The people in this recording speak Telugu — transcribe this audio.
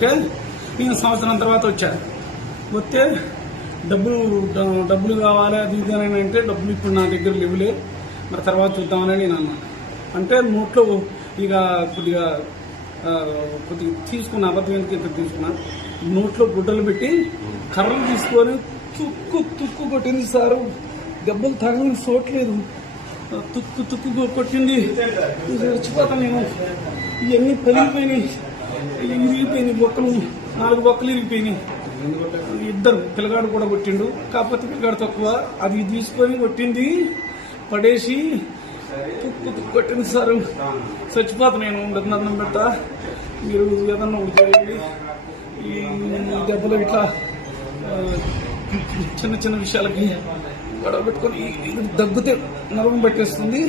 ఉంటే నేను సంవత్సరం తర్వాత వచ్చా. వస్తే డబ్బులు కావాలి అది ఇది అని అంటే డబ్బులు ఇప్పుడు నా దగ్గర లేవులే, మరి తర్వాత చూద్దామని నేను అన్నా. అంటే నోట్లో ఇక కొద్దిగా తీసుకున్నా, అబద్ధం ఎందుకు ఇంత తీసుకున్నా, నోట్లో గుడ్డలు పెట్టి కర్రలు తీసుకొని తుక్కు కొట్టింది సారు. దెబ్బలు తగలని చోట్లేదు, తుక్కు కొట్టింది. చచ్చిపోతాను నేను. ఇవన్నీ పలిగిపోయినాయి, ఇరిగిపోయినాయి, బొక్కలు 4 బొక్కలు ఇరిగిపోయినాయి. ఇద్దరు పిల్లగాడు కూడా కొట్టిండు, కాకపోతే పిల్లగాడు తక్కువ. అది తీసుకొని కొట్టింది, పడేసి తుక్కు కొట్టింది సారు. చచ్చిపోతాను నేను. మృతనందం పెడతా, మీరు ఏదన్నా ఒకటి చేయండి. ఈ దెబ్బలు ఇట్లా చిన్న చిన్న విషయాలకి గొడవ పెట్టుకొని దగ్గుతే నరం పెట్టేస్తుంది.